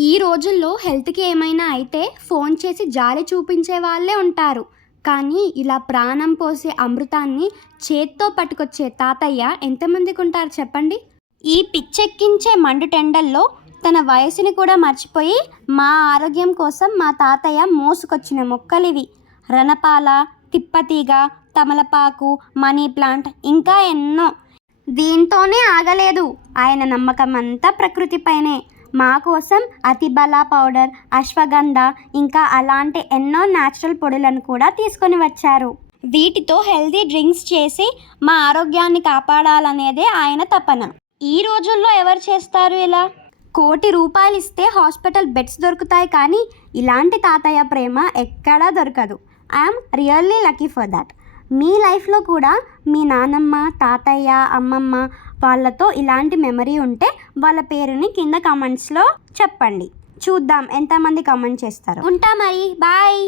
ఈ రోజుల్లో హెల్త్‌కి ఏమైనా అయితే ఫోన్ చేసి జాలి చూపించే వాళ్ళే ఉంటారు. కానీ ఇలా ప్రాణం పోసే అమృతాన్ని చేత్తో పట్టుకొచ్చే తాతయ్య ఎంతమందికుంటారు చెప్పండి? ఈ పిచ్చెక్కించే మండుటెండల్లో తన వయసుని కూడా మర్చిపోయి మా ఆరోగ్యం కోసం మా తాతయ్య మోసుకొచ్చిన మొక్కలివి. రణపాల, తిప్పతీగ, తమలపాకు, మనీ ప్లాంట్ ఇంకా ఎన్నో. దీంతోనే ఆగలేదు. ఆయన నమ్మకమంతా ప్రకృతిపైనే. మా కోసం అతిబల పౌడర్, అశ్వగంధ ఇంకా అలాంటి ఎన్నో న్యాచురల్ పొడులను కూడా తీసుకొని వచ్చారు. వీటితో హెల్తీ డ్రింక్స్ చేసి మా ఆరోగ్యాన్ని కాపాడాలనేదే ఆయన తపన. ఈ రోజుల్లో ఎవరు చేస్తారు ఇలా? ₹1,00,00,000 ఇస్తే హాస్పిటల్ బెడ్స్ దొరుకుతాయి కానీ ఇలాంటి తాతయ్య ప్రేమ ఎక్కడా దొరకదు. I'm really lucky for that. మీ లైఫ్లో కూడా మీ నానమ్మ, తాతయ్య, అమ్మమ్మ వాళ్ళతో ఇలాంటి మెమరీ ఉంటే వాళ్ళ పేరుని కింద కామెంట్స్లో చెప్పండి. చూద్దాం ఎంతమంది కామెంట్ చేస్తారు. ఉంటా మరి, బాయ్.